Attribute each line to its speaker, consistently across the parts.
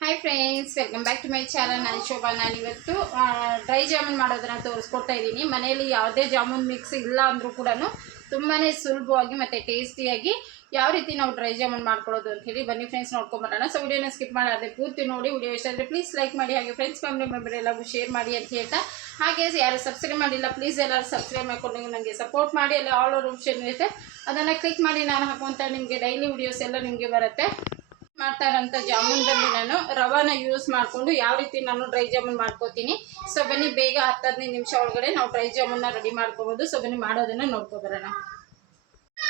Speaker 1: Hi friends welcome back to my channel ನಾನು ಶೋಭಾ. ನಾನು ಇವತ್ತು ಡ್ರೈ ಜಾಮೂನ್ ಮಾಡೋದನ್ನ ತೋರಿಸ್ಕೊಡ್ತಾ ಇದ್ದೀನಿ. ಮನೆಯಲ್ಲಿ ಯಾವುದೇ ಜಾಮೂನ್ ಮಿಕ್ಸ್ ಇಲ್ಲ ಅಂದರೂ ಕೂಡ ತುಂಬಾ ಸುಲಭವಾಗಿ ಮತ್ತು ಟೇಸ್ಟಿಯಾಗಿ ಯಾವ ರೀತಿ ನಾವು ಡ್ರೈ ಜಾಮೂನ್ ಮಾಡ್ಕೊಳ್ಳೋದು ಅಂತ ಹೇಳಿ ಬನ್ನಿ ಫ್ರೆಂಡ್ಸ್ ನೋಡ್ಕೊಂಬರೋಣ. ಸೊ ವಿಡಿಯೋನ ಸ್ಕಿಪ್ ಮಾಡಾದ್ರೆ ಪೂರ್ತಿ ನೋಡಿ ವಿಡಿಯೋ ಇಷ್ಟ ಆದರೆ ಪ್ಲೀಸ್ ಲೈಕ್ ಮಾಡಿ, ಹಾಗೆ ಫ್ರೆಂಡ್ಸ್ ಫ್ಯಾಮಿಲಿ ಮೆಂಬರ್ ಎಲ್ಲರಿಗೂ ಶೇರ್ ಮಾಡಿ ಅಂತ ಹೇಳ್ತಾ. ಹಾಗೆ ಯಾರು ಸಬ್ಸ್ಕ್ರೈಬ್ ಮಾಡಿಲ್ಲ ಪ್ಲೀಸ್ ಎಲ್ಲರೂ ಸಬ್ಸ್ಕ್ರೈಬ್ ಮಾಡ್ಕೊಂಡು ನನಗೆ ಸಪೋರ್ಟ್ ಮಾಡಿ, ಅಲ್ಲಿ ಆಲ್ ಓವರ್ ಆಪ್ಷನ್ ಇರುತ್ತೆ. ಅದನ್ನು ಕ್ಲಿಕ್ ಮಾಡಿ ನಾನು ಹಾಕುವಂಥ ನಿಮಗೆ ಡೈಲಿ ವಿಡಿಯೋಸ್ ಎಲ್ಲ ನಿಮಗೆ ಬರುತ್ತೆ. ಮಾಡ್ತಾ ಇರೋಂಥ ಜಾಮೂನ್ದಲ್ಲಿ ನಾನು ರವಾನ ಯೂಸ್ ಮಾಡಿಕೊಂಡು ಯಾವ ರೀತಿ ನಾನು ಡ್ರೈ ಜಾಮೂನ್ ಮಾಡ್ಕೋತೀನಿ. ಸೊ ಬನ್ನಿ, ಬೇಗ ಹತ್ತು ಹದಿನೈದು ನಿಮಿಷ ಒಳಗಡೆ ನಾವು ಡ್ರೈ ಜಾಮೂನ್ನ ರೆಡಿ ಮಾಡ್ಕೋಬೋದು. ಸೊ ಬನ್ನಿ, ಮಾಡೋದನ್ನು ನೋಡ್ಕೊಬರೋಣ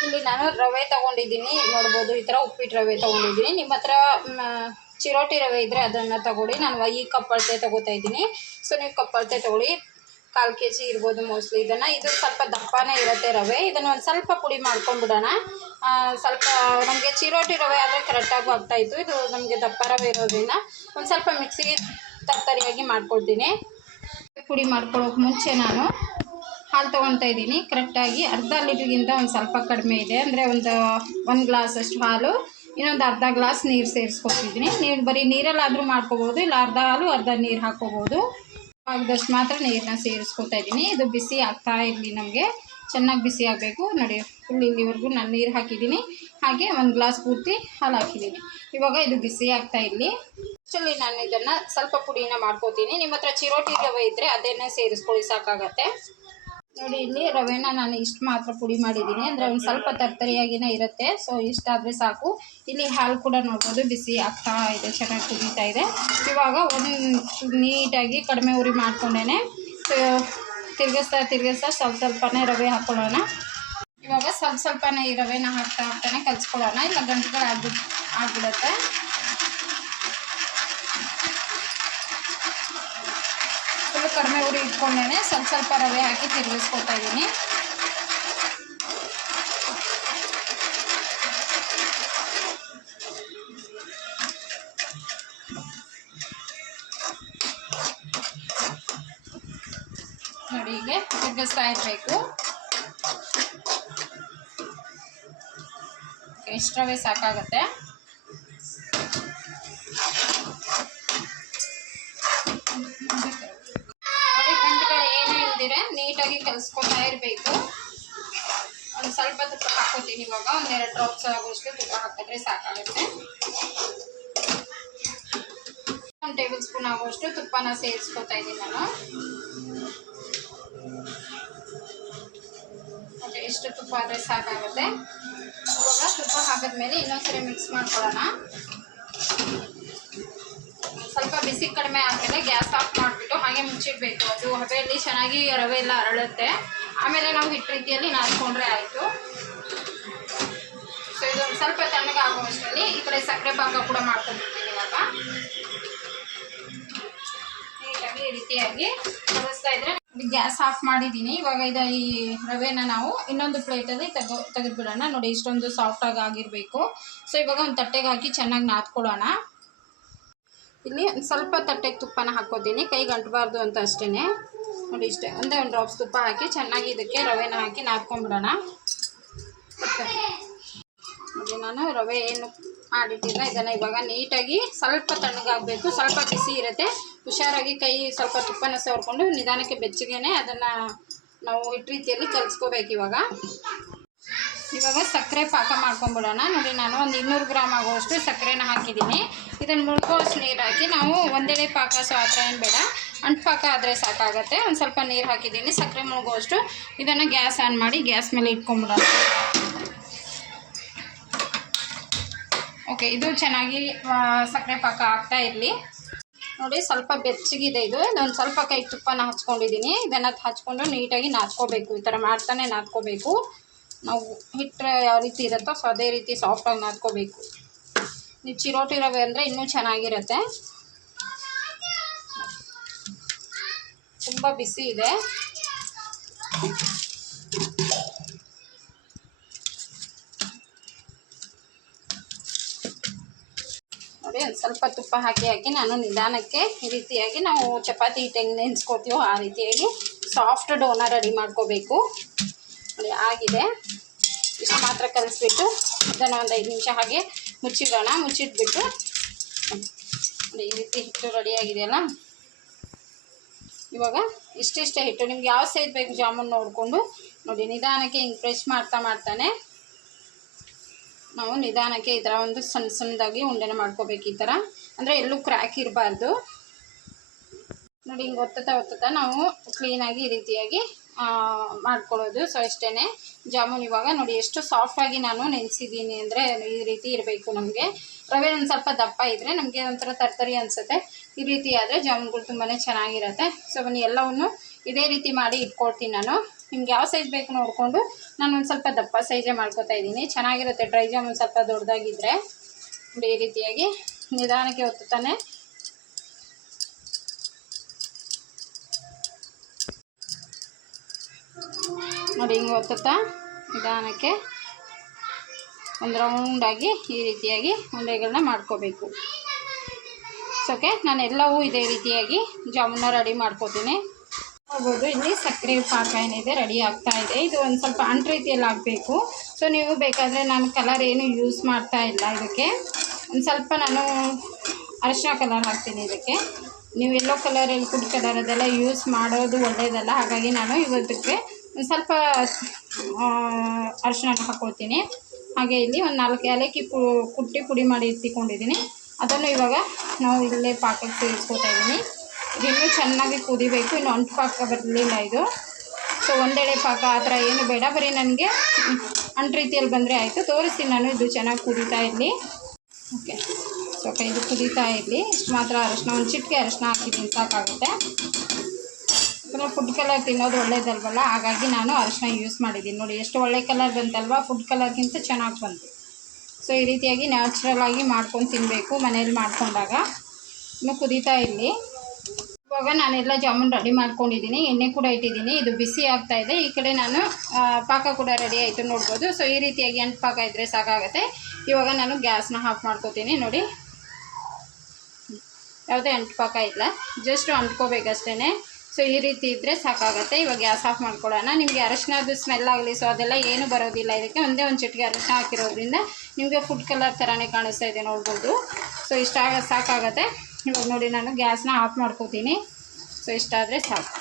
Speaker 1: ಇಲ್ಲಿ ನಾನು ರವೆ ತಗೊಂಡಿದ್ದೀನಿ. ನೋಡ್ಬೋದು, ಈ ಥರ ಉಪ್ಪಿಟ್ಟು ರವೆ ತಗೊಂಡಿದ್ದೀನಿ. ನಿಮ್ಮ ಹತ್ರ ಚಿರೋಟಿ ರವೆ ಇದ್ದರೆ ಅದನ್ನು ತಗೊಳ್ಳಿ. ನಾನು ಈ ಕಪ್ ಅಳತೆ ತಗೋತಾ ಇದ್ದೀನಿ. ಸೊ ನೀವು ಕಪ್ ಅಳತೆ ತಗೊಳ್ಳಿ. ಕಾಲು ಕೆ ಜಿ ಇರ್ಬೋದು ಮೋಸ್ಟ್ಲಿ ಇದನ್ನು ಇದು ಸ್ವಲ್ಪ ದಪ್ಪನೇ ಇರುತ್ತೆ ರವೆ. ಇದನ್ನು ಒಂದು ಸ್ವಲ್ಪ ಪುಡಿ ಮಾಡ್ಕೊಂಡ್ಬಿಡೋಣ. ಸ್ವಲ್ಪ, ನಮಗೆ ಚಿರೋಟಿ ರವೆ ಆದರೆ ಕರೆಕ್ಟಾಗಿ ಆಗ್ತಾಯಿತ್ತು ಇದು ನಮಗೆ ದಪ್ಪ ರವೆ ಇರೋದ್ರಿಂದ ಒಂದು ಸ್ವಲ್ಪ ಮಿಕ್ಸಿಗೆ ತರ್ತರಿಯಾಗಿ ಮಾಡ್ಕೊಳ್ತೀನಿ ಪುಡಿ ಮಾಡ್ಕೊಳ್ಳೋಕೆ ಮುಂಚೆ ನಾನು ಹಾಲು ತೊಗೊಳ್ತಾ ಇದ್ದೀನಿ. ಕರೆಕ್ಟಾಗಿ ಅರ್ಧ ಲೀಟ್ರಿಗಿಂತ ಒಂದು ಸ್ವಲ್ಪ ಕಡಿಮೆ ಇದೆ. ಅಂದರೆ ಒಂದು ಒಂದು ಗ್ಲಾಸ್ ಅಷ್ಟು ಹಾಲು, ಇನ್ನೊಂದು ಅರ್ಧ ಗ್ಲಾಸ್ ನೀರು ಸೇರಿಸ್ಕೊತಿದ್ದೀನಿ. ನೀವು ಬರೀ ನೀರಲ್ಲಾದರೂ ಮಾಡ್ಕೋಬೋದು, ಇಲ್ಲ ಅರ್ಧ ಹಾಲು, ಅರ್ಧ ನೀರು ಹಾಕ್ಕೋಬೋದು ಆಗದಷ್ಟು ಮಾತ್ರ ನೀರನ್ನ ಸೇರಿಸ್ಕೊತಾ ಇದ್ದೀನಿ. ಇದು ಬಿಸಿ ಆಗ್ತಾ ಇರಲಿ ನಮಗೆ. ಚೆನ್ನಾಗಿ ಬಿಸಿ ಆಗಬೇಕು. ನೋಡಿ ಫುಲ್ ಇಲ್ಲಿವರೆಗೂ ನಾನು ನೀರು ಹಾಕಿದ್ದೀನಿ. ಹಾಗೆ ಒಂದು ಗ್ಲಾಸ್ ಪೂರ್ತಿ ಹಾಲು ಹಾಕಿದ್ದೀನಿ. ಇವಾಗ ಇದು ಬಿಸಿ ಆಗ್ತಾ ಇರಲಿ. ಆ್ಯಕ್ಚುಲಿ ನಾನು ಇದನ್ನು ಸ್ವಲ್ಪ ಪುಡಿನ ಮಾಡ್ಕೋತೀನಿ. ನಿಮ್ಮ ಹತ್ರ ಚಿರೋಟಿ ರವೆ ಇದ್ದರೆ ಅದನ್ನೇ ಸೇರಿಸ್ಕೊಳ್ಳಿ, ಸಾಕಾಗತ್ತೆ. ನೋಡಿ, ಇಲ್ಲಿ ರವೆನ ನಾನು ಇಷ್ಟು ಮಾತ್ರ ಪುಡಿ ಮಾಡಿದ್ದೀನಿ. ಅಂದರೆ ಒಂದು ಸ್ವಲ್ಪ ತರ್ತರಿಯಾಗಿನೇ ಇರುತ್ತೆ. ಸೊ ಇಷ್ಟಾದರೆ ಸಾಕು. ಇಲ್ಲಿ ಹಾಲು ಕೂಡ ನೋಡ್ಬೋದು, ಬಿಸಿ ಆಗ್ತಾ ಇದೆ, ಚೆನ್ನಾಗಿ ಕುದೀತಾ ಇದೆ. ಇವಾಗ ಒಂದು ನೀಟಾಗಿ ಕಡಿಮೆ ಉರಿ ಮಾಡಿಕೊಂಡೇನೆ ತಿರ್ಗಿಸ್ತಾ ತಿರ್ಗಿಸ್ತಾ ಸ್ವಲ್ಪ ಸ್ವಲ್ಪನೇ ರವೆ ಹಾಕ್ಕೊಳ್ಳೋಣ ಇವಾಗ ಸ್ವಲ್ಪ ಸ್ವಲ್ಪನೇ ಈ ರವೆನ ಹಾಕ್ತಾ ಹಾಕ್ತಾನೆ ಕಲಿಸ್ಕೊಳ್ಳೋಣ. ಇಲ್ಲ ಗಂಟುಗಳು ಆಗ್ಬಿಟ್ಟು ಆಗ್ಬಿಡುತ್ತೆ. ಕಡಿಮೆ ಉರಿ ಇಟ್ಕೊಂಡೇ ಸ್ವಲ್ಪ ಸ್ವಲ್ಪ ರವೆ ಹಾಕಿ ತಿರುಗಿಸ್ಕೊತಾ ಇದ್ದೀನಿ ನೋಡಿ, ಹೀಗೆ ತಿರುಗಿಸ್ತಾ ಇರಬೇಕು. ಎಷ್ಟು ರವೆ ಸಾಕಾಗತ್ತೆ? ಕಲಿಸ್ಕೊತಾ ಇರಬೇಕು. ಒಂದು ಸ್ವಲ್ಪ ತುಪ್ಪ ಹಾಕೋತೀನಿ ಇವಾಗ. ಒಂದೆರಡು ಡ್ರಾಪ್ಸ್ ಆಗೋಷ್ಟು ತುಪ್ಪ ಹಾಕಿದ್ರೆ ಸಾಕಾಗುತ್ತೆ. ಒಂದು ಟೇಬಲ್ ಸ್ಪೂನ್ ಆಗೋಷ್ಟು ತುಪ್ಪನ ಸೇರಿಸ್ಕೊತಾ ಇದ್ದೀನಿ ನಾನು. ಓಕೆ ಎಷ್ಟು ತುಪ್ಪ ಆದರೆ ಸಾಕಾಗುತ್ತೆ. ಇವಾಗ ತುಪ್ಪ ಹಾಕಿದ್ಮೇಲೆ ಇನ್ನೊಂದ್ಸರಿ ಮಿಕ್ಸ್ ಮಾಡ್ಕೊಳ್ಳೋಣ. ಸ್ವಲ್ಪ ಬಿಸಿ ಕಡಿಮೆ ಆದಮೇಲೆ ಗ್ಯಾಸ್ ಆಫ್ ಹಾಗೆ ಮುಚ್ಚಿಡಬೇಕು. ಅದು ಹಬೆಯಲ್ಲಿ ಚೆನ್ನಾಗಿ ರವೆ ಎಲ್ಲ ಅರಳುತ್ತೆ. ಆಮೇಲೆ ನಾವು ಹಿಟ್ಟು ರೀತಿಯಲ್ಲಿ ನಾದ್ಕೊಂಡ್ರೆ ಆಯಿತು. ಸೊ ಇದು ಸ್ವಲ್ಪ ತಣ್ಣಗಾಗುವಷ್ಟರಲ್ಲಿ ಈ ಕಡೆ ಸಕ್ಕರೆ ಪಾಕ ಕೂಡ ಮಾಡ್ಕೊಂಡ್ಬಿಡ್ತೀನಿ ಇವಾಗ. ನೀಟಾಗಿ ಈ ರೀತಿಯಾಗಿ ಕಲಿಸ್ತಾ ಇದ್ರೆ ಗ್ಯಾಸ್ ಆಫ್ ಮಾಡಿದ್ದೀನಿ. ಇವಾಗ ಇದು ಈ ರವೆನ ನಾವು ಇನ್ನೊಂದು ಪ್ಲೇಟಲ್ಲಿ ತೆಗೋ ತೆಗೆದುಬಿಡೋಣ. ನೋಡಿ, ಇಷ್ಟೊಂದು ಸಾಫ್ಟಾಗಿ ಆಗಿರಬೇಕು. ಸೊ ಇವಾಗ ಒಂದು ತಟ್ಟೆಗೆ ಹಾಕಿ ಚೆನ್ನಾಗಿ ನಾದ್ಕೊಳ್ಳೋಣ. ಇಲ್ಲಿ ಒಂದು ಸ್ವಲ್ಪ ತಟ್ಟೆಗೆ ತುಪ್ಪನ ಹಾಕೋತೀನಿ ಕೈ ಗಂಟಬಾರ್ದು ಅಂತ ಅಷ್ಟೇ ನೋಡಿ ಇಷ್ಟೇ. ಒಂದೇ ಒಂದು ಡ್ರಾಪ್ಸ್ ತುಪ್ಪ ಹಾಕಿ ಚೆನ್ನಾಗಿ ಇದಕ್ಕೆ ರವೆನ ಹಾಕಿ ನಾದ್ಕೊಂಡ್ಬಿಡೋಣ ನೋಡಿ, ನಾನು ರವೆ ಏನು ಮಾಡಿಟ್ಟಿಲ್ಲ. ಇದನ್ನು ಇವಾಗ ನೀಟಾಗಿ ಸ್ವಲ್ಪ ತಣ್ಣಗಾಗಬೇಕು. ಸ್ವಲ್ಪ ಬಿಸಿ ಇರುತ್ತೆ. ಹುಷಾರಾಗಿ ಕೈ ಸ್ವಲ್ಪ ತುಪ್ಪನ ಸವರ್ಕೊಂಡು ನಿಧಾನಕ್ಕೆ ಬೆಚ್ಚಗೇನೆ ಅದನ್ನು ನಾವು ಹಿಟ್ಟು ರೀತಿಯಲ್ಲಿ ಕಲಿಸ್ಕೋಬೇಕು ಇವಾಗ. ಇವಾಗ ಸಕ್ಕರೆ ಪಾಕ ಮಾಡ್ಕೊಂಬಿಡೋಣ. ನೋಡಿ, ನಾನು ಒಂದು ಇನ್ನೂರು ಗ್ರಾಮ್ ಆಗುವಷ್ಟು ಸಕ್ಕರೆನ ಹಾಕಿದ್ದೀನಿ. ಇದನ್ನು ಮುಳುಗೋಷ್ಟು ನೀರು ಹಾಕಿ ನಾವು ಒಂದೆಳೆ ಪಾಕ ಸೊ ಆ ಥರ ಏನು ಬೇಡ. ಅಂಟು ಪಾಕ ಆದರೆ ಸಾಕಾಗತ್ತೆ. ಒಂದು ಸ್ವಲ್ಪ ನೀರು ಹಾಕಿದ್ದೀನಿ. ಸಕ್ಕರೆ ಮುಳುಗುವಷ್ಟು. ಇದನ್ನು ಗ್ಯಾಸ್ ಆನ್ ಮಾಡಿ ಗ್ಯಾಸ್ ಮೇಲೆ ಇಟ್ಕೊಂಬಿಡೋಣ. ಓಕೆ, ಇದು ಚೆನ್ನಾಗಿ ಸಕ್ಕರೆ ಪಾಕ ಆಗ್ತಾ ಇರಲಿ. ನೋಡಿ, ಸ್ವಲ್ಪ ಬೆಚ್ಚಗಿದೆ ಇದು. ನಾನು ಸ್ವಲ್ಪ ಕೈ ತುಪ್ಪನ ಹಚ್ಕೊಂಡಿದ್ದೀನಿ. ಇದನ್ನು ಹಚ್ಕೊಂಡು ನೀಟಾಗಿ ನಾದ್ಕೋಬೇಕು. ಈ ಥರ ಮಾಡ್ತಾನೆ ನಾದ್ಕೋಬೇಕು. ನಾವು ಹಿಟ್ಟರೆ ಯಾವ ರೀತಿ ಇರುತ್ತೋ ಸೊ ಅದೇ ರೀತಿ ಸಾಫ್ಟಾಗಿ ನಾದ್ಕೋಬೇಕು ನೀವು ಚಿರೋಟಿ ರವೆ ಅಂದರೆ ಇನ್ನೂ ಚೆನ್ನಾಗಿರುತ್ತೆ. ತುಂಬ ಬಿಸಿ ಇದೆ. ನೋಡಿ, ಒಂದು ಸ್ವಲ್ಪ ತುಪ್ಪ ಹಾಕಿ ಹಾಕಿ ನಾನು ನಿಧಾನಕ್ಕೆ ಈ ರೀತಿಯಾಗಿ ನಾವು ಚಪಾತಿ ಹಿಟ್ಟು ಹೆಂಗೆ ನೆನೆಸ್ಕೋತೀವೋ ಆ ರೀತಿಯಾಗಿ ಸಾಫ್ಟ್ ಡೋನ ರೆಡಿ ಮಾಡ್ಕೋಬೇಕು. ಆಗಿದೆ. ಇಷ್ಟು ಮಾತ್ರ ಕಲಿಸ್ಬಿಟ್ಟು ಅದನ್ನು ಒಂದು ಐದು ನಿಮಿಷ ಹಾಗೆ ಮುಚ್ಚಿಡೋಣ. ಮುಚ್ಚಿಟ್ಬಿಟ್ಟು ಈ ರೀತಿ ಹಿಟ್ಟು ರೆಡಿಯಾಗಿದೆಯಲ್ಲ ಇವಾಗ ಇಷ್ಟಿಷ್ಟೇ ಹಿಟ್ಟು. ನಿಮ್ಗೆ ಯಾವ ಸೈಜ್ ಬೇಕು ಜಾಮೂನ್ ನೋಡಿಕೊಂಡು ನೋಡಿ, ನಿಧಾನಕ್ಕೆ ಹಿಂಗೆ ಪ್ರೆಸ್ ಮಾಡ್ತಾ ಮಾಡ್ತಾನೆ. ನಾವು ನಿಧಾನಕ್ಕೆ ಈ ಥರ ಒಂದು ಸಣ್ಣ ಸಣ್ಣದಾಗಿ ಉಂಡೆನ ಮಾಡ್ಕೋಬೇಕು ಈ ಥರ ಅಂದರೆ ಎಲ್ಲೂ ಕ್ರ್ಯಾಕ್ ಇರಬಾರ್ದು. ನೋಡಿ, ಹಿಂಗೆ ಒತ್ತುತ್ತಾ ಒತ್ತುತ್ತಾ ನಾವು ಕ್ಲೀನಾಗಿ ಈ ರೀತಿಯಾಗಿ ಮಾಡ್ಕೊಳ್ಳೋದು. ಸೊ ಅಷ್ಟೇ ಜಾಮೂನ್ ಇವಾಗ. ನೋಡಿ, ಎಷ್ಟು ಸಾಫ್ಟಾಗಿ ನಾನು ನೆನೆಸಿದ್ದೀನಿ ಅಂದರೆ ಈ ರೀತಿ ಇರಬೇಕು ನಮಗೆ. ರವೆ ಒಂದು ಸ್ವಲ್ಪ ದಪ್ಪ ಇದ್ದರೆ ನಮಗೆ ಒಂಥರ ತರ್ತರಿ ಅನಿಸುತ್ತೆ. ಈ ರೀತಿ ಆದರೆ ಜಾಮೂನ್ಗಳು ತುಂಬಾ ಚೆನ್ನಾಗಿರುತ್ತೆ. ಸೊ ಬನ್ನಿ, ಎಲ್ಲವನ್ನು ಇದೇ ರೀತಿ ಮಾಡಿ ಇಟ್ಕೊಡ್ತೀನಿ ನಾನು. ನಿಮ್ಗೆ ಯಾವ ಸೈಜ್ ಬೇಕು ನೋಡಿಕೊಂಡು ನಾನು ಒಂದು ಸ್ವಲ್ಪ ದಪ್ಪ ಸೈಜೇ ಮಾಡ್ಕೋತಾ ಇದ್ದೀನಿ. ಚೆನ್ನಾಗಿರುತ್ತೆ. ಡ್ರೈ ಜಾಮೂನ್ ಸ್ವಲ್ಪ ದೊಡ್ಡದಾಗಿದ್ದರೆ ಈ ರೀತಿಯಾಗಿ ನಿಧಾನಕ್ಕೆ ಒತ್ತುತ್ತಾನೆ. ನೋಡಿ ಹಿಂಗೆ ಒತ್ತುತ್ತಾ ನಿಧಾನಕ್ಕೆ ಒಂದು ರೌಂಡಾಗಿ ಈ ರೀತಿಯಾಗಿ ಉಂಡೆಗಳನ್ನ ಮಾಡ್ಕೋಬೇಕು. ಓಕೆ ನಾನು ಎಲ್ಲವೂ ಇದೇ ರೀತಿಯಾಗಿ ಜಾಮೂನ ರೆಡಿ ಮಾಡ್ಕೋತೀನಿ. ನೋಡ್ಬೋದು, ಇಲ್ಲಿ ಸಕ್ಕರೆ ಪಾಕ ಏನಿದೆ ರೆಡಿ ಆಗ್ತಾ ಇದೆ. ಇದು ಒಂದು ಸ್ವಲ್ಪ ಅಂಟು ರೀತಿಯಲ್ಲಿ ಆಗಬೇಕು. ಸೊ ನೀವು ಬೇಕಾದರೆ ನಾನು ಕಲರ್ ಏನು ಯೂಸ್ ಮಾಡ್ತಾ ಇಲ್ಲ ಇದಕ್ಕೆ. ಒಂದು ಸ್ವಲ್ಪ ನಾನು ಅರಿಶಿನ ಕಲರ್ ಹಾಕ್ತೀನಿ ಇದಕ್ಕೆ. ನೀವು ಎಲ್ಲೋ ಕಲರಲ್ಲಿ ಫುಡ್ ಕಲರ್ ಅದೆಲ್ಲ ಯೂಸ್ ಮಾಡೋದು ಒಳ್ಳೆಯದಲ್ಲ ಹಾಗಾಗಿ ನಾನು ಇವತ್ತಕ್ಕೆ ಸ್ವಲ್ಪ ಅರಿಶಿನ ಹಾಕ್ಕೊಳ್ತೀನಿ ಹಾಗೆ ಇಲ್ಲಿ ಒಂದು ನಾಲ್ಕು ಏಲಕ್ಕಿ ಪು, ಕುಟ್ಟಿ ಪುಡಿ ಮಾಡಿ ಇಟ್ಕೊಂಡಿದ್ದೀನಿ ಅದನ್ನು ಇವಾಗ ನಾವು ಇಲ್ಲೇ ಪಾಕಕ್ಕೆ ಸೇರಿಸ್ಕೊತಾ ಇದ್ದೀನಿ. ಇನ್ನೂ ಚೆನ್ನಾಗಿ ಕುದಿಬೇಕು, ಇನ್ನು ಅಂಟು ಪಾಕ ಬರಲಿಲ್ಲ ಇದು. ಸೊ ಒಂದೆಡೆ ಪಾಕ ಆ ಥರ ಏನು ಬೇಡ. ಬರೀ ನನಗೆ ಅಂಟು ರೀತಿಯಲ್ಲಿ ಬಂದರೆ ಆಯಿತು. ತೋರಿಸ್ತೀನಿ ನಾನು ಇದು ಚೆನ್ನಾಗಿ ಕುದೀತಾ ಇರಲಿ. ಓಕೆ ಸೊ ಇದು ಕುದೀತಾ ಇರಲಿ. ಇಷ್ಟು ಮಾತ್ರ ಅರಶಿನ ಒಂದು ಚಿಟಿಕೆ ಅರಶಿನ ಹಾಕಿದ್ದೀನಿ, ಸಾಕಾಗುತ್ತೆ. ಯಾಕಂದರೆ ಫುಡ್ ಕಲರ್ ತಿನ್ನೋದು ಒಳ್ಳೇದಲ್ವಲ್ಲ? ಹಾಗಾಗಿ ನಾನು ಅರಶಿನ ಯೂಸ್ ಮಾಡಿದ್ದೀನಿ. ನೋಡಿ, ಎಷ್ಟು ಒಳ್ಳೆ ಕಲರ್ ಬಂತಲ್ವಾ? ಫುಡ್ ಕಲರ್ಗಿಂತ ಚೆನ್ನಾಗಿ ಬಂತು. ಸೊ ಈ ರೀತಿಯಾಗಿ ನ್ಯಾಚುರಲ್ ಆಗಿ ಮಾಡ್ಕೊಂಡು ತಿನ್ನಬೇಕು ಮನೇಲಿ ಮಾಡ್ಕೊಂಡಾಗ. ಇನ್ನು ಕುದೀತಾ ಇರಲಿ. ಇವಾಗ ನಾನೆಲ್ಲ ಜಾಮೂನ್ ರೆಡಿ ಮಾಡ್ಕೊಂಡಿದ್ದೀನಿ. ಎಣ್ಣೆ ಕೂಡ ಇಟ್ಟಿದ್ದೀನಿ. ಇದು ಬಿಸಿ ಆಗ್ತಾ ಇದೆ. ಈ ಕಡೆ ನಾನು ಪಾಕ ಕೂಡ ರೆಡಿ ಆಯಿತು ನೋಡ್ಬೋದು. ಸೊ ಈ ರೀತಿಯಾಗಿ ಎಂಟು ಪಾಕ ಇದ್ದರೆ ಸಾಕಾಗುತ್ತೆ. ಇವಾಗ ನಾನು ಗ್ಯಾಸ್ನ ಆಫ್ ಮಾಡ್ಕೋತೀನಿ. ನೋಡಿ. ಯಾವುದೇ ಪಾಕ ಇಲ್ಲ. ಜಸ್ಟ್ ಅಂಟ್ಕೋಬೇಕಷ್ಟೇ ಸೊ ಈ ರೀತಿ ಇದ್ದರೆ ಸಾಕಾಗುತ್ತೆ. ಇವಾಗ ಗ್ಯಾಸ್ ಆಫ್ ಮಾಡ್ಕೊಳ್ಳೋಣ. ನಿಮಗೆ ಅರಶಿನದ್ದು ಸ್ಮೆಲ್ ಆಗಲಿ ಸೊ ಅದೆಲ್ಲ ಏನು ಬರೋದಿಲ್ಲ. ಇದಕ್ಕೆ ಒಂದೇ ಒಂದು ಚಿಟಿಕೆ ಅರಶಿನ ಹಾಕಿರೋದ್ರಿಂದ ನಿಮಗೆ ಫುಡ್ ಕಲರ್ ಥರನೇ ಕಾಣಿಸ್ತಾ ಇದೆ ನೋಡ್ಬೋದು. ಸೊ ಇಷ್ಟ ಆಗ, ಸಾಕಾಗತ್ತೆ. ಇವಾಗ ನೋಡಿ, ನಾನು ಗ್ಯಾಸ್ನ ಆಫ್ ಮಾಡ್ಕೋತೀನಿ. ಸೊ ಇಷ್ಟಾದರೆ ಸಾಕು.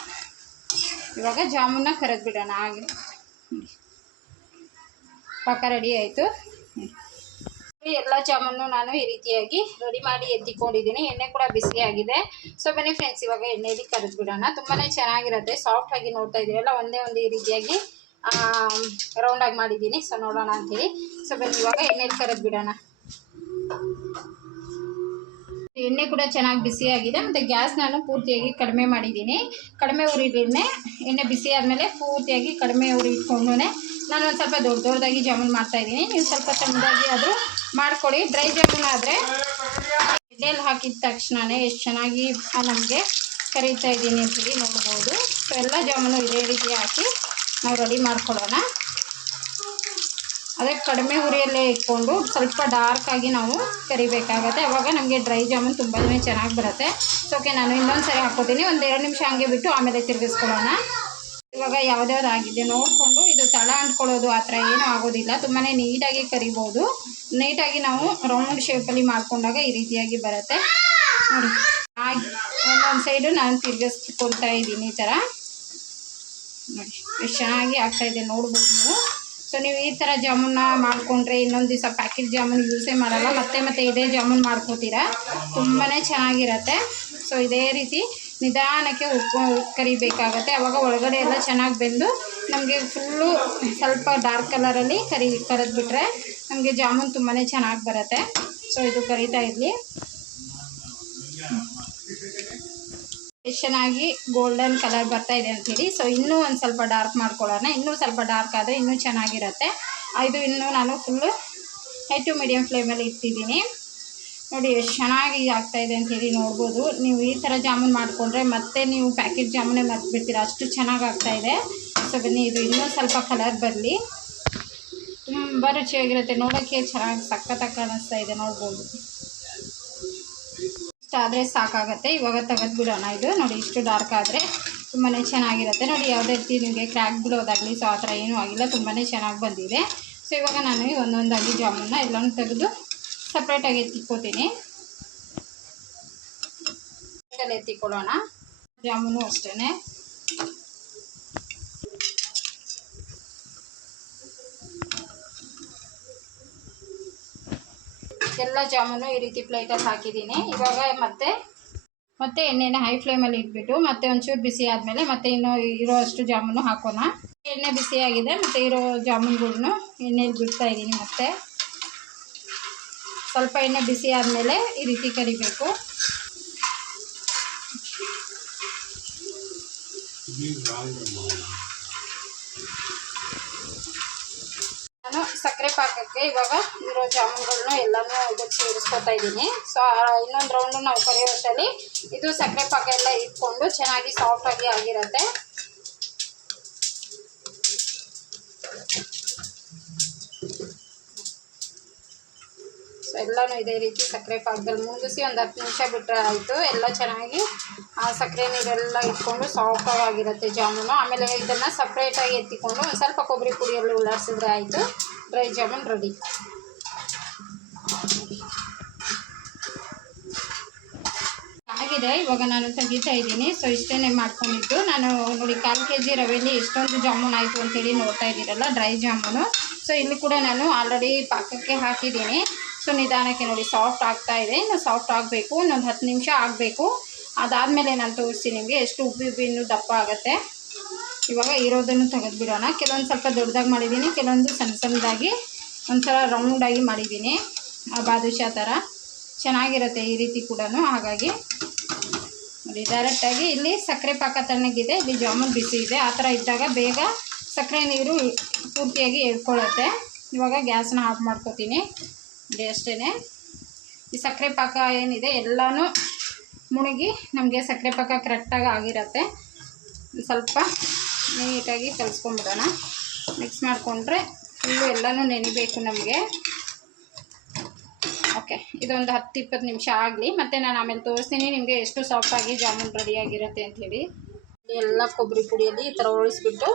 Speaker 1: ಇವಾಗ ಜಾಮೂನ್ನ ಕರೆದು ಬಿಡೋಣ. ಹಾಗೆ. ಪಾಕ ರೆಡಿ ಆಯಿತು. ಎಲ್ಲ ಜಾಮೂನು ನಾನು ಈ ರೀತಿಯಾಗಿ ರೆಡಿ ಮಾಡಿ ಎತ್ತಿಕೊಂಡಿದ್ದೀನಿ. ಎಣ್ಣೆ ಕೂಡ ಬಿಸಿ ಆಗಿದೆ. ಸೊ ಬನ್ನಿ ಫ್ರೆಂಡ್ಸ್ ಇವಾಗ ಎಣ್ಣೆಯಲ್ಲಿ ಕರೆದು ಬಿಡೋಣ. ತುಂಬಾ ಚೆನ್ನಾಗಿರುತ್ತೆ. ಸಾಫ್ಟ್ ಆಗಿ ನೋಡ್ತಾ ಇದ್ದೀರಲ್ಲ ಒಂದೇ ಒಂದು ಈ ರೀತಿಯಾಗಿ ರೌಂಡಾಗಿ ಮಾಡಿದ್ದೀನಿ. ಸೊ ನೋಡೋಣ ಅಂತೇಳಿ ಸೊ ಬನ್ನಿ, ಇವಾಗ ಎಣ್ಣೆಯಲ್ಲಿ ಕರೆದು ಬಿಡೋಣ. ಎಣ್ಣೆ ಕೂಡ ಚೆನ್ನಾಗಿ ಬಿಸಿಯಾಗಿದೆ ಮತ್ತು ಗ್ಯಾಸ್ ನಾನು ಪೂರ್ತಿಯಾಗಿ ಕಡಿಮೆ ಮಾಡಿದ್ದೀನಿ. ಕಡಿಮೆ ಉರಿಲಿನೇ ಎಣ್ಣೆ ಬಿಸಿ ಆದಮೇಲೆ ಪೂರ್ತಿಯಾಗಿ ಕಡಿಮೆ ಉರಿ ಇಟ್ಕೊಂಡು ನಾನು ಒಂದು ಸ್ವಲ್ಪ ದೊಡ್ಡ ದೊಡ್ಡದಾಗಿ ಜಾಮೂನ್ ಮಾಡ್ತಾಯಿದ್ದೀನಿ ನೀವು ಸ್ವಲ್ಪ ಸಣ್ಣದಾಗಿ ಆದರೂ ಮಾಡ್ಕೊಳ್ಳಿ ಡ್ರೈ ಜಾಮೂನ್ ಆದರೆ ಎಣ್ಣೆಲಿ ಹಾಕಿದ ತಕ್ಷಣನೇ ಎಷ್ಟು ಚೆನ್ನಾಗಿ ನಮಗೆ ಕರೀತಾ ಇದ್ದೀನಿ ಅಂತೇಳಿ ನೋಡ್ಬೋದು. ಸೊ ಎಲ್ಲ ಜಾಮೂನು ಇದೇ ರೀತಿ ಹಾಕಿ ನಾವು ರೆಡಿ ಮಾಡ್ಕೊಳ್ಳೋಣ. ಅದೇ ಕಡಿಮೆ ಉರಿಯಲ್ಲೇ ಇಟ್ಕೊಂಡು ಸ್ವಲ್ಪ ಡಾರ್ಕ್ ಆಗಿ ನಾವು ಕರಿಬೇಕಾಗತ್ತೆ. ಅವಾಗ ನಮಗೆ ಡ್ರೈ ಜಾಮೂನ್ ತುಂಬಾ ಚೆನ್ನಾಗಿ ಬರುತ್ತೆ. ಸೊ ಓಕೆ ನಾನು ಇನ್ನೊಂದು ಸರಿ ಹಾಕ್ಕೋತೀನಿ ಒಂದು ಎರಡು ನಿಮಿಷ ಹಂಗೆ ಬಿಟ್ಟು ಆಮೇಲೆ ತಿರುಗಿಸ್ಕೊಳ್ಳೋಣ. ಇವಾಗ ಯಾವ್ದಾವ್ದು ಆಗಿದೆ ನೋಡಿಕೊಂಡು ಇದು ತಳ ಅಂಟ್ಕೊಳ್ಳೋದು ಆ ಥರ ಏನೂ ಆಗೋದಿಲ್ಲ. ತುಂಬಾ ನೀಟಾಗಿ ಕರಿಬೋದು. ನೀಟಾಗಿ ನಾವು ರೌಂಡ್ ಶೇಪಲ್ಲಿ ಮಾಡ್ಕೊಂಡಾಗ ಈ ರೀತಿಯಾಗಿ ಬರುತ್ತೆ. ನೋಡಿ ಆಗಿ ಒಂದೊಂದು ಸೈಡು ನಾನು ತಿರ್ಗಿಸ್ಕೊಳ್ತಾ ಇದ್ದೀನಿ ಈ ಥರ. ನೋಡಿ, ಎಷ್ಟು ಚೆನ್ನಾಗಿ ಆಗ್ತಾಯಿದೆ ನೋಡ್ಬೋದು ನೀವು. ಸೊ ನೀವು ಈ ಥರ ಜಾಮೂನ್ನ ಮಾಡಿಕೊಂಡ್ರೆ ಇನ್ನೊಂದು ದಿವಸ ಪ್ಯಾಕೆಟ್ ಜಾಮೂನ್ ಯೂಸೇ ಮಾಡಲ್ಲ. ಮತ್ತೆ ಮತ್ತೆ ಇದೇ ಜಾಮೂನ್ ಮಾಡ್ಕೋತೀರಾ. ತುಂಬಾ ಚೆನ್ನಾಗಿರತ್ತೆ. ಸೊ ಇದೇ ರೀತಿ ನಿಧಾನಕ್ಕೆ ಉಪ್ಪು ಕರಿಬೇಕಾಗುತ್ತೆ. ಆವಾಗ ಒಳಗಡೆ ಎಲ್ಲ ಚೆನ್ನಾಗಿ ಬೆಂದು ನಮಗೆ ಫುಲ್ಲು ಸ್ವಲ್ಪ ಡಾರ್ಕ್ ಕಲರಲ್ಲಿ ಕರಿ, ಕರೆದ್ಬಿಟ್ರೆ ನಮಗೆ ಜಾಮೂನ್ ತುಂಬಾ ಚೆನ್ನಾಗಿ ಬರುತ್ತೆ. ಸೊ ಇದು ಕರಿತಾ ಇರಲಿ. ಚೆನ್ನಾಗಿ ಗೋಲ್ಡನ್ ಕಲರ್ ಬರ್ತಾ ಇದೆ ಅಂತೇಳಿ ಸೊ ಇನ್ನೂ ಒಂದು ಸ್ವಲ್ಪ ಡಾರ್ಕ್ ಮಾಡ್ಕೊಳ್ಳೋಣ. ಇನ್ನೂ ಸ್ವಲ್ಪ ಡಾರ್ಕ್ ಆದರೆ ಇನ್ನೂ ಚೆನ್ನಾಗಿರುತ್ತೆ. ಇದು ಇನ್ನೂ ನಾನು ಫುಲ್ಲು ಹೈ ಟು ಮೀಡಿಯಮ್ ಫ್ಲೇಮಲ್ಲಿ ಇಟ್ಟಿದ್ದೀನಿ. ನೋಡಿ ಎಷ್ಟು ಚೆನ್ನಾಗಿ ಆಗ್ತಾಯಿದೆ ಅಂಥೇಳಿ ನೋಡ್ಬೋದು. ನೀವು ಈ ಥರ ಜಾಮೂನ್ ಮಾಡಿಕೊಂಡ್ರೆ ಮತ್ತೆ ನೀವು ಪ್ಯಾಕೆಟ್ ಜಾಮೂನೇ ಮರ್ತ್ಬಿಡ್ತೀರ. ಅಷ್ಟು ಚೆನ್ನಾಗಿ ಇದೆ. ಸೊ ಬನ್ನಿ, ಇದು ಇನ್ನೂ ಸ್ವಲ್ಪ ಕಲರ್ ಬರಲಿ. ತುಂಬ ರುಚಿಯಾಗಿರುತ್ತೆ. ನೋಡೋಕ್ಕೆ ಚೆನ್ನಾಗಿ ಸಕ್ಕತ್ತಾಗಿ ಕಾಣಿಸ್ತಾ ಇದೆ. ನೋಡ್ಬೋದು. ಆದರೆ ಸಾಕಾಗುತ್ತೆ. ಇವಾಗ ತೆಗೆದು ಬಿಡೋಣ ಇದು. ನೋಡಿ, ಇಷ್ಟು ಡಾರ್ಕ್ ಆದರೆ ತುಂಬಾ ಚೆನ್ನಾಗಿರುತ್ತೆ. ನೋಡಿ, ಯಾವುದೇ ರೀತಿ ನಿಮಗೆ ಕ್ರ್ಯಾಕ್ ಬಿಡೋದಾಗಲಿ ಸೊ ಆ ಥರ ಏನೂ ಆಗಿಲ್ಲ. ತುಂಬಾ ಚೆನ್ನಾಗಿ ಬಂದಿದೆ. ಸೊ ಇವಾಗ ನಾನು ಒಂದೊಂದಾಗಿ ಜಾಮೂನ್ನ ಎಲ್ಲನೂ ತೆಗೆದು ಸಪ್ರೇಟಾಗಿ ಎತ್ತಿಕ್ಕೋತೀನಿ ಎತ್ತಿಕೊಳ್ಳೋಣ ಜಾಮೂನು ಅಷ್ಟೇ ಎಲ್ಲ ಜಾಮೂನು ಈ ರೀತಿ ಪ್ಲೇಟಲ್ಲಿ ಹಾಕಿದ್ದೀನಿ. ಇವಾಗ ಮತ್ತೆ ಮತ್ತೆ ಎಣ್ಣೆನ ಹೈ ಫ್ಲೇಮಲ್ಲಿ ಇಟ್ಬಿಟ್ಟು, ಮತ್ತೆ ಒಂಚೂರು ಬಿಸಿ ಆದಮೇಲೆ ಮತ್ತೆ ಇನ್ನು ಇರೋ ಅಷ್ಟು ಜಾಮೂನು ಹಾಕೋಣ. ಎಣ್ಣೆ ಬಿಸಿಯಾಗಿದೆ, ಮತ್ತು ಇರೋ ಜಾಮೂನುಗಳ್ನು ಎಣ್ಣೆಲಿ ಬಿಡ್ತಾ ಇದ್ದೀನಿ ಮತ್ತೆ. ಸ್ವಲ್ಪ ಎಣ್ಣೆ ಬಿಸಿ ಆದಮೇಲೆ ಈ ರೀತಿ ಕರಿಬೇಕು. ನಾನು ಸಕ್ಕರೆ ಪಾಕಕ್ಕೆ ಇವಾಗ ಇರೋ ಜಾಮೂನ್ಗಳನ್ನ ಎಲ್ಲನೂ ಇದಕ್ಕೆ ಸೇರಿಸ್ಕೊತಾ ಇದ್ದೀನಿ. ಸೊ ಇನ್ನೊಂದು ರೌಂಡು ನಾವು ಕರಿಯೋಷ್ಟರಲ್ಲಿ ಇದು ಸಕ್ಕರೆ ಪಾಕ ಎಲ್ಲ ಇಟ್ಕೊಂಡು ಚೆನ್ನಾಗಿ ಸಾಫ್ಟಾಗಿ ಆಗಿರುತ್ತೆ. ಎಲ್ಲನೂ ಇದೇ ರೀತಿ ಸಕ್ಕರೆ ಪಾಕದಲ್ಲಿ ಮುಂದಿಸಿ ಒಂದು ಹತ್ತು ನಿಮಿಷ ಬಿಟ್ಟರೆ ಆಯಿತು. ಎಲ್ಲ ಚೆನ್ನಾಗಿ ಆ ಸಕ್ಕರೆ ನೀರೆಲ್ಲ ಇಟ್ಕೊಂಡು ಸಾಫ್ಟ್ ಆಗಿರುತ್ತೆ ಜಾಮೂನು. ಆಮೇಲೆ ಇದನ್ನು ಸಪ್ರೇಟಾಗಿ ಎತ್ತಿಕೊಂಡು ಒಂದು ಸ್ವಲ್ಪ ಕೊಬ್ಬರಿ ಪುಡಿಯಲ್ಲಿ ಉಳ್ಳಾಡಿಸಿದ್ರೆ ಆಯಿತು. ಡ್ರೈ ಜಾಮೂನ್ ರೆಡಿ ಆಗಿದೆ. ಇವಾಗ ನಾನು ತೆಗಿತಾ ಇದ್ದೀನಿ. ಸೊ ಇಷ್ಟೇ ಮಾಡ್ಕೊಂಡಿದ್ದು. ನಾನು ನೋಡಿ ಕಾಲು ಕೆ ಜಿ ರವೆಯಲ್ಲಿ ಎಷ್ಟೊಂದು ಜಾಮೂನ್ ಆಯಿತು ಅಂತೇಳಿ ನೋಡ್ತಾ ಇದ್ದೀರಲ್ಲ ಡ್ರೈ ಜಾಮೂನು. ಸೊ ಇಲ್ಲಿ ಕೂಡ ನಾನು ಆಲ್ರೆಡಿ ಪಾಕಕ್ಕೆ ಹಾಕಿದ್ದೀನಿ. ಸೊ ನಿಧಾನಕ್ಕೆ ನೋಡಿ ಸಾಫ್ಟ್ ಆಗ್ತಾ ಇದೆ. ಇನ್ನು ಸಾಫ್ಟ್ ಆಗಬೇಕು, ಇನ್ನೊಂದು ಹತ್ತು ನಿಮಿಷ ಆಗಬೇಕು. ಅದಾದಮೇಲೆ ನಾನು ತೋರಿಸ್ತೀನಿ ನಿಮಗೆ ಎಷ್ಟು ಉಬ್ಬಿ ಉಬ್ಬಿ ಇನ್ನೂ ದಪ್ಪ ಆಗುತ್ತೆ. ಇವಾಗ ಇರೋದನ್ನು ತೆಗೆದುಬಿಡೋಣ. ಕೆಲವೊಂದು ಸ್ವಲ್ಪ ದೊಡ್ಡದಾಗಿ ಮಾಡಿದ್ದೀನಿ, ಕೆಲವೊಂದು ಸಣ್ಣ ಸಣ್ಣದಾಗಿ. ಒಂಥರ ರೌಂಡಾಗಿ ಮಾಡಿದ್ದೀನಿ ಬಾದುಷಾ ಥರ ಚೆನ್ನಾಗಿರುತ್ತೆ ಈ ರೀತಿ ಕೂಡ ಹಾಗಾಗಿ. ನೋಡಿ ಡೈರೆಕ್ಟಾಗಿ ಇಲ್ಲಿ ಸಕ್ಕರೆ ಪಾಕ ತಣ್ಣಗಿದೆ, ಇಲ್ಲಿ ಜಾಮೂನ್ ಬಿಸಿ ಇದೆ. ಆ ಥರ ಇದ್ದಾಗ ಬೇಗ ಸಕ್ಕರೆ ನೀರು ಪೂರ್ತಿಯಾಗಿ ಎಳ್ಕೊಳ್ಳುತ್ತೆ ಇವಾಗ ಗ್ಯಾಸ್ನ ಆಫ್ ಮಾಡ್ಕೋತೀನಿ. ನೋಡಿ ಅಷ್ಟೇ ಈ ಸಕ್ಕರೆ ಪಾಕ ಏನಿದೆ ಎಲ್ಲನೂ ಮುಳುಗಿ ನಮಗೆ ಸಕ್ಕರೆ ಪಾಕ ಕರೆಕ್ಟಾಗಿ ಆಗಿರತ್ತೆ. ಸ್ವಲ್ಪ ನೀಟಾಗಿ ಕಲಿಸ್ಕೊಂಬಿಡೋಣ ಮಿಕ್ಸ್ ಮಾಡಿಕೊಂಡ್ರೆ ಫುಲ್ಲು ಎಲ್ಲನೂ ನೆನಿಬೇಕು ನಮಗೆ. ಓಕೆ ಇದೊಂದು ಹತ್ತು ಇಪ್ಪತ್ತು ನಿಮಿಷ ಆಗಲಿ. ಮತ್ತು ನಾನು ಆಮೇಲೆ ತೋರಿಸ್ತೀನಿ ನಿಮಗೆ ಎಷ್ಟು ಸಾಫ್ಟಾಗಿ ಜಾಮೂನ್ ರೆಡಿಯಾಗಿರುತ್ತೆ ಅಂಥೇಳಿ ಎಲ್ಲ ಕೊಬ್ಬರಿ ಪುಡಿಯಲ್ಲಿ ಈ ಥರ ಉಳಿಸ್ಬಿಟ್ಟು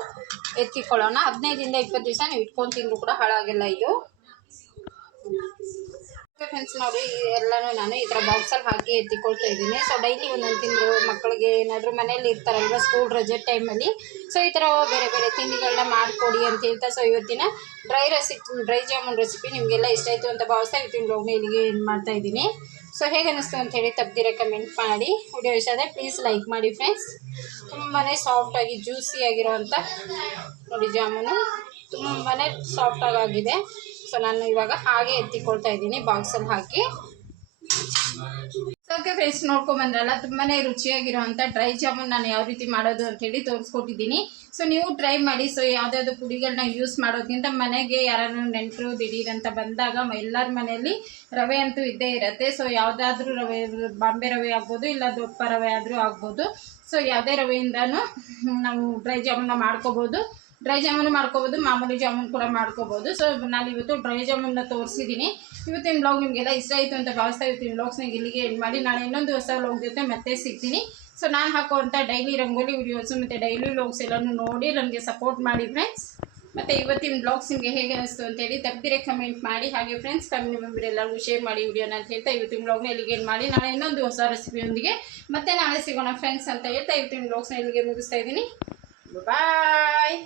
Speaker 1: ಎತ್ತಿಕೊಳ್ಳೋಣ. ಹದಿನೈದಿಂದ ಇಪ್ಪತ್ತು ದಿವಸ ನೀವು ಇಟ್ಕೊಂಡು ತಿಂದರೂ ಕೂಡ ಹಾಳಾಗಿಲ್ಲ ಇದು. ಫ್ರೆಂಡ್ಸ್ ನೋಡಿ ಎಲ್ಲಾನು ನಾನು ಈ ತರ ಬಾಕ್ಸ್ ಅಲ್ಲಿ ಹಾಕಿ ಎತ್ತಿಕೊಳ್ತಾ ಇದ್ದೀನಿ. ಸೊ ಡೈಲಿ ಒಂದೊಂದು ತಿಂಗಳು ಮಕ್ಕಳಿಗೆ ಏನಾದ್ರು ಮನೇಲಿ ಇರ್ತಾರಲ್ವ ಸ್ಕೂಲ್ ರಜೆ ಟೈಮಲ್ಲಿ ಸೊ ಈ ತರ ಬೇರೆ ಬೇರೆ ತಿಂಡಿಗಳನ್ನ ಮಾಡಿಕೊಡಿ ಅಂತ ಹೇಳ್ತಾ ಸೊ ಇವತ್ತಿನ dry recipe dry jamun recipe ನಿಮಗೆಲ್ಲ ಇಷ್ಟ ಆಯಿತು ಅಂತ ಭಾವಿಸ್ತಾ ಇವತ್ತಿನ ಬ್ಲಾಗ್ನ ಇಲ್ಲಿಗೆ ಏನು ಮಾಡ್ತಾ ಇದ್ದೀನಿ. ಸೊ ಹೇಗೆ ಅನಿಸ್ತು ಅಂತ ಹೇಳಿ ತಪ್ಪದಿರ ಕಮೆಂಟ್ ಮಾಡಿ. ವಿಡಿಯೋ ಇಷ್ಟ ಆದರೆ ಪ್ಲೀಸ್ ಲೈಕ್ ಮಾಡಿ ಫ್ರೆಂಡ್ಸ್ ತುಂಬಾ ಸಾಫ್ಟಾಗಿ ಜ್ಯೂಸಿಯಾಗಿರೋವಂಥ ನೋಡಿ ಜಾಮೂನು ತುಂಬಾ ಸಾಫ್ಟಾಗಿ ಆಗಿದೆ. ಸೊ ನಾನು ಇವಾಗ ಹಾಗೆ ಎತ್ತಿಕೊಳ್ತಾ ಇದ್ದೀನಿ ಬಾಕ್ಸಲ್ಲಿ ಹಾಕಿ. ಓಕೆ ಫ್ರೆಂಡ್ಸ್ ನೋಡ್ಕೊಂಬಂದ್ರಲ್ಲ ತುಂಬಾ ರುಚಿಯಾಗಿರೋವಂಥ ಡ್ರೈ ಜಾಮೂನ್ ನಾನು ಯಾವ ರೀತಿ ಮಾಡೋದು ಅಂತೇಳಿ ತೋರಿಸ್ಕೊಟ್ಟಿದ್ದೀನಿ. ಸೊ ನೀವು ಟ್ರೈ ಮಾಡಿ ಸೊ ಯಾವುದಾದ್ರು ಪುಡಿಗಳನ್ನ ಯೂಸ್ ಮಾಡೋದ್ಕಿಂತ ಮನೆಗೆ ಯಾರಾದ್ರು ನೆಂಟರು ಅಂತ ಬಂದಾಗ ಎಲ್ಲರ ಮನೆಯಲ್ಲಿ ರವೆ ಅಂತೂ ಇದ್ದೇ ಇರುತ್ತೆ. ಸೊ ಯಾವುದಾದ್ರೂ ರವೆ, ಬಾಂಬೆ ರವೆ ಆಗ್ಬೋದು, ಇಲ್ಲ ದೊಡ್ಡ ರವೆ ಆದರೂ ಆಗ್ಬೋದು. ಸೊ ಯಾವುದೇ ರವೆಯಿಂದನೂ ನಾವು ಡ್ರೈ ಜಾಮೂನ ಮಾಡ್ಕೋಬೋದು. ಡ್ರೈ ಜಾಮೂನು ಮಾಡ್ಕೋಬೋದು, ಮಾಮೂಲಿ ಜಾಮೂನು ಕೂಡ ಮಾಡ್ಕೋಬೋದು. ಸೊ ನಾನು ಇವತ್ತು ಡ್ರೈ ಜಾಮೂನ್ನ ತೋರಿಸಿದ್ದೀನಿ ಇವತ್ತಿನ ಬ್ಲಾಗ್ ನಿಮಗೆಲ್ಲ ಇಷ್ಟ ಆಯಿತು ಅಂತ ಭಾವಿಸ್ತಾ ಇವತ್ತಿನ ಬ್ಲಾಗ್ಸ್ನ ಇಲ್ಲಿಗೆ ಎಂಡ್ ಮಾಡಿ. ನಾಳೆ ಇನ್ನೊಂದು ಹೊಸ ಬ್ಲಾಗ್ ಜೊತೆ ಮತ್ತೆ ಸಿಗ್ತೀನಿ. ಸೊ ನಾನು ಹಾಕುವಂಥ ಡೈಲಿ ರಂಗೋಲಿ ವಿಡಿಯೋಸ್ ಮತ್ತು ಡೈಲಿ ಬ್ಲಾಗ್ಸ್ ಎಲ್ಲನೂ ನೋಡಿ ನನಗೆ ಸಪೋರ್ಟ್ ಮಾಡಿ ಫ್ರೆಂಡ್ಸ್ ಮತ್ತು ಇವತ್ತಿನ ಬ್ಲಾಗ್ಸ್ ನಿಮಗೆ ಹೇಗೆ ಅನಿಸ್ತು ಅಂತೇಳಿ ತಪ್ಪದಿರೇ ಕಮೆಂಟ್ ಮಾಡಿ. ಹಾಗೆ ಫ್ರೆಂಡ್ಸ್ ಫ್ಯಾಮಿಲಿ ಮೆಂಬರ್ ಎಲ್ಲರಿಗೂ ಶೇರ್ ಮಾಡಿ ವಿಡಿಯೋನ ಅಂತ ಹೇಳ್ತಾ ಇವತ್ತಿನ ಬ್ಲಾಗ್ನ ಇಲ್ಲಿಗೆ ಏನು ಮಾಡಿ. ನಾಳೆ ಇನ್ನೊಂದು ಹೊಸ ರೆಸಿಪಿಯೊಂದಿಗೆ ಮತ್ತೆ ನಾಳೆ ಸಿಗೋಣ ಫ್ರೆಂಡ್ಸ್ ಅಂತ ಹೇಳ್ತಾ ಇವತ್ತಿನ ಬ್ಲಾಗ್ಸ್ನ ಇಲ್ಲಿಗೆ ಮುಗಿಸ್ತಾ ಇದ್ದೀನಿ. ಬಾಯ್